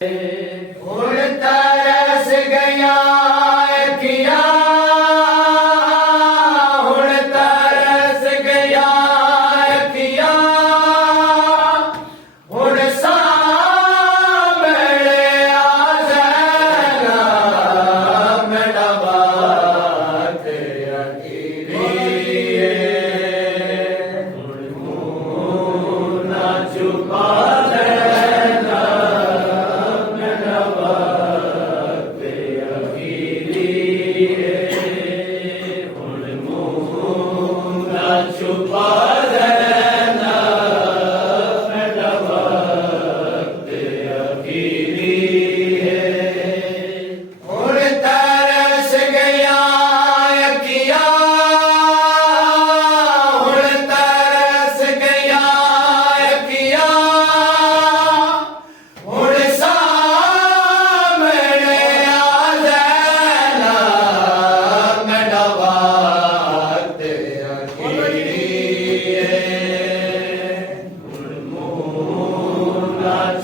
हुण तरस गया अखियां, हुण तरस गया अखियां, हुण सामने आ जाना मेरा बात अखीरी है, हुण मुंह ना छुपा छुपा देना मेरा वक्त अखीरी है। हुण तरस गया अखियां, हुण तरस गया अखियां, हुण सामने आ जाना मेरा वक्त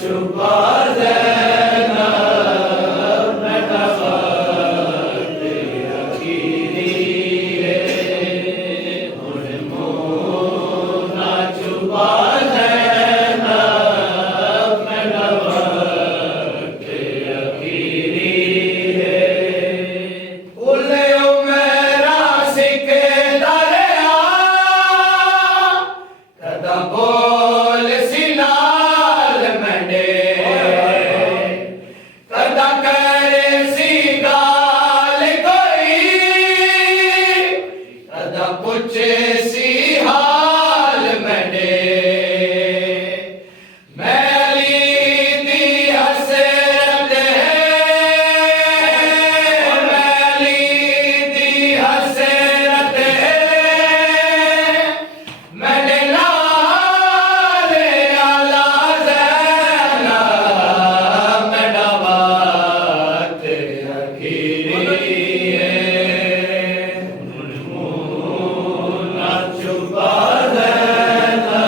छुपा देना मेरा वक्त अखीरी है, हुण मुंह ना छुपा देना मेरा वक्त अखीरी है। उल्लू मेरा सिके दरिया कदा बोल सिला कदा करे सी गाल कोई, कदा पूछे सी हाल मेरे, मैली दी हसरत है, मैली दी हसरत है, मेरे लाल आला ज़ैना मेरा वक्त अखीरी है, हुण मुंह ना छुपा देना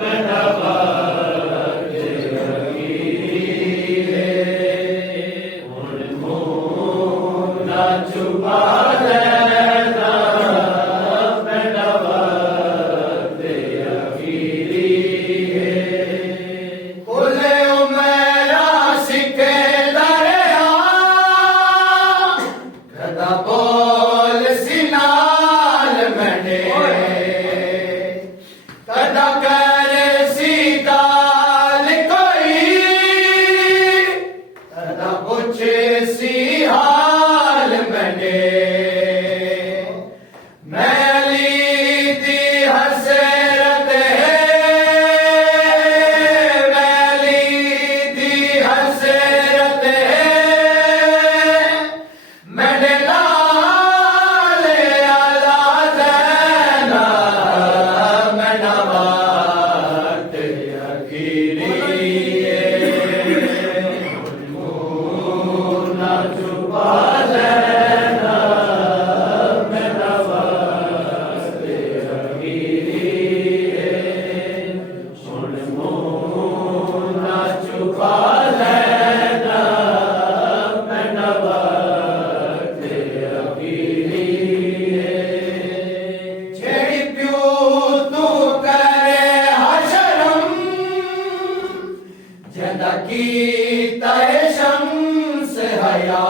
मेरा वक्त अखीरी है, हुण मुंह ना छुपा देना मेरा वक्त अखीरी है। उल्लू मेरा सिके दरिया कदा बोल सिनाल मैंने, कदा करे सी गाल कोई, कदा पूछे सी हाल मैंने, मैली दी हसरत है, मैली दी हसरत है, मेरे लाल आला ज़ैना मेरा वक्त अखीरी है, हुण मुंह ना छुपा देना मेरा वक्त अखीरी है, हुण मुंह ना छुपा देना मेरा वक्त अखीरी है। छेड़ी प्यू तू करे हशरम, जदा की तय शम्स हया